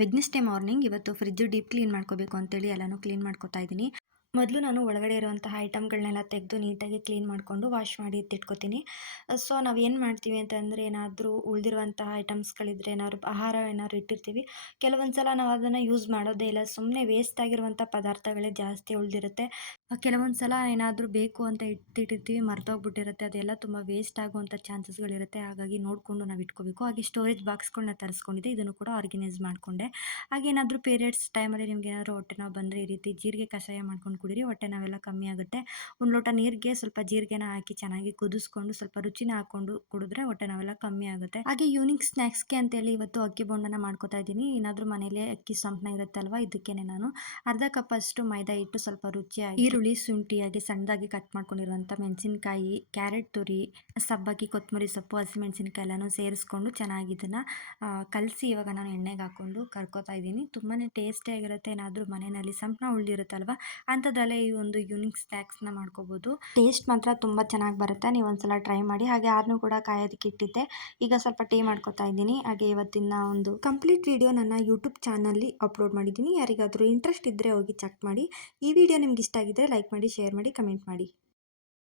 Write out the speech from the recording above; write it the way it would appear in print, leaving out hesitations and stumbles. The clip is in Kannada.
ವೆಡ್ನೆಸ್ಡೇ ಮಾರ್ನಿಂಗ್ ಇವತ್ತು ಫ್ರಿಡ್ಜು ಡೀಪ್ ಕ್ಲೀನ್ ಮಾಡ್ಕೋಬೇಕು ಅಂತೇಳಿ ಎಲ್ಲನೂ ಕ್ಲೀನ್ ಮಾಡ್ಕೊತಾ ಇದ್ದೀನಿ. ಮೊದಲು ನಾನು ಒಳಗಡೆ ಇರುವಂತಹ ಐಟಮ್ಗಳನ್ನೆಲ್ಲ ತೆಗೆದು ನೀಟಾಗಿ ಕ್ಲೀನ್ ಮಾಡಿಕೊಂಡು ವಾಶ್ ಮಾಡಿ ಎತ್ತಿಟ್ಕೊತೀನಿ. ಸೊ ನಾವೇನು ಮಾಡ್ತೀವಿ ಅಂತಂದರೆ, ಏನಾದರೂ ಉಳಿದಿರುವಂತಹ ಐಟಮ್ಸ್ಗಳಿದ್ರೆ, ಏನಾದ್ರು ಆಹಾರ ಏನಾದ್ರು ಇಟ್ಟಿರ್ತೀವಿ, ಕೆಲವೊಂದು ಸಲ ನಾವು ಅದನ್ನು ಯೂಸ್ ಮಾಡೋದೇ ಇಲ್ಲ, ಸುಮ್ಮನೆ ವೇಸ್ಟ್ ಆಗಿರುವಂಥ ಪದಾರ್ಥಗಳೇ ಜಾಸ್ತಿ ಉಳಿದಿರುತ್ತೆ. ಕೆಲವೊಂದು ಸಲ ಏನಾದರೂ ಬೇಕು ಅಂತ ಇಟ್ಟಿರ್ತೀವಿ, ಮರ್ತೋಗ್ಬಿಟ್ಟಿರುತ್ತೆ, ಅದೆಲ್ಲ ತುಂಬ ವೇಸ್ಟ್ ಆಗುವಂಥ ಚಾನ್ಸಸ್ಗಳಿರುತ್ತೆ. ಹಾಗಾಗಿ ನೋಡಿಕೊಂಡು ನಾವು ಇಟ್ಕೋಬೇಕು. ಹಾಗೆ ಸ್ಟೋರೇಜ್ ಬಾಕ್ಸ್ಗಳನ್ನ ತರಿಸ್ಕೊಂಡಿದ್ದೆ, ಇದನ್ನು ಕೂಡ ಆರ್ಗನೈಸ್ ಮಾಡಿಕೊಂಡೆ. ಹಾಗೇನಾದರೂ ಪೀರಿಯಡ್ಸ್ ಟೈಮಲ್ಲಿ ನಿಮಗೇನಾದ್ರು ಹೊಟ್ಟೆ ನೋವು ಬಂದರೆ ಈ ರೀತಿ ಜೀರಿಗೆ ಕಷಾಯ ಮಾಡ್ಕೊಂಡು ಕುಡೀರಿ, ಹೊಟ್ಟೆ ನೋವೆಲ್ಲ ಕಮ್ಮಿ ಆಗುತ್ತೆ. ಒಂದು ಲೋಟ ನೀರಿಗೆ ಸ್ವಲ್ಪ ಜೀರಿಗೆನ ಹಾಕಿ ಚೆನ್ನಾಗಿ ಕುದಿಸ್ಕೊಂಡು ಸ್ವಲ್ಪ ರುಚಿನ ಹಾಕ್ಕೊಂಡು ಕುಡಿದ್ರೆ ಹೊಟ್ಟೆ ನೋವೆಲ್ಲ ಕಮ್ಮಿ ಆಗುತ್ತೆ. ಹಾಗೆ ಈವ್ನಿಂಗ್ ಸ್ನ್ಯಾಕ್ಸ್ಗೆ ಅಂತೇಳಿ ಇವತ್ತು ಅಕ್ಕಿ ಬೋಂಡನ ಮಾಡ್ಕೊತಾ ಇದ್ದೀನಿ. ಏನಾದರೂ ಮನೇಲಿ ಅಕ್ಕಿ ಸಂಪಣ ಇರುತ್ತಲ್ವ, ಇದಕ್ಕೇನೆ ನಾನು ಅರ್ಧ ಕಪ್ ಅಷ್ಟು ಮೈದಾ ಹಿಟ್ಟು, ಸ್ವಲ್ಪ ರುಚಿಯಾಗಿ ಈರುಳ್ಳಿ, ಶುಂಠಿ, ಹಾಗೆ ಸಣ್ಣದಾಗಿ ಕಟ್ ಮಾಡ್ಕೊಂಡಿರುವಂಥ ಮೆಣಸಿನ್ಕಾಯಿ, ಕ್ಯಾರೆಟ್ ತುರಿ, ಸಬ್ಬಕ್ಕಿ, ಕೊತ್ತಂಬರಿ ಸೊಪ್ಪು, ಹಸಿಮೆಣಸಿನ್ಕಾಯಿ ಎಲ್ಲನೂ ಸೇರಿಸ್ಕೊಂಡು ಚೆನ್ನಾಗಿ ಇದನ್ನು ಕಲಸಿ ಇವಾಗ ನಾನು ಎಣ್ಣೆಗೆ ಹಾಕ್ಕೊಂಡು ಕರ್ಕೋತಾ ಇದ್ದೀನಿ. ತುಂಬಾ ಟೇಸ್ಟಿಯಾಗಿರುತ್ತೆ. ಏನಾದರೂ ಮನೆಯಲ್ಲಿ ಸಂಪಣ ಉಳಿದಿರುತ್ತಲ್ವ, ಅಂಥದ್ರಲ್ಲೇ ಈ ಒಂದು ಯೂನಿಕ್ ಸ್ನ್ಯಾಕ್ಸ್ನ ಮಾಡ್ಕೋಬೋದು. ಟೇಸ್ಟ್ ಮಾತ್ರ ತುಂಬ ಚೆನ್ನಾಗಿ ಬರುತ್ತೆ. ನೀವು ಒಂದ್ಸಲ ಟ್ರೈ ಮಾಡಿ. ಹಾಗೆ ಆದ್ರೂ ಕೂಡ ಕಾಯೋದಕ್ಕೆ ಇಟ್ಟಿದ್ದೆ. ಈಗ ಸ್ವಲ್ಪ ಟೀ ಮಾಡ್ಕೋತಾ ಇದ್ದೀನಿ. ಹಾಗೆ ಇವತ್ತಿನ ಒಂದು ಕಂಪ್ಲೀಟ್ ವಿಡಿಯೋ ನನ್ನ ಯೂಟ್ಯೂಬ್ ಚಾನಲ್ಲಿ ಅಪ್ಲೋಡ್ ಮಾಡಿದ್ದೀನಿ. ಯಾರಿಗಾದರೂ ಇಂಟ್ರೆಸ್ಟ್ ಇದ್ದರೆ ಹೋಗಿ ಚೆಕ್ ಮಾಡಿ. ಈ ವಿಡಿಯೋ ನಿಮ್ಗೆ ಇಷ್ಟ ಆಗಿದ್ದರೆ ಲೈಕ್ ಮಾಡಿ, ಶೇರ್ ಮಾಡಿ, ಕಮೆಂಟ್ ಮಾಡಿ.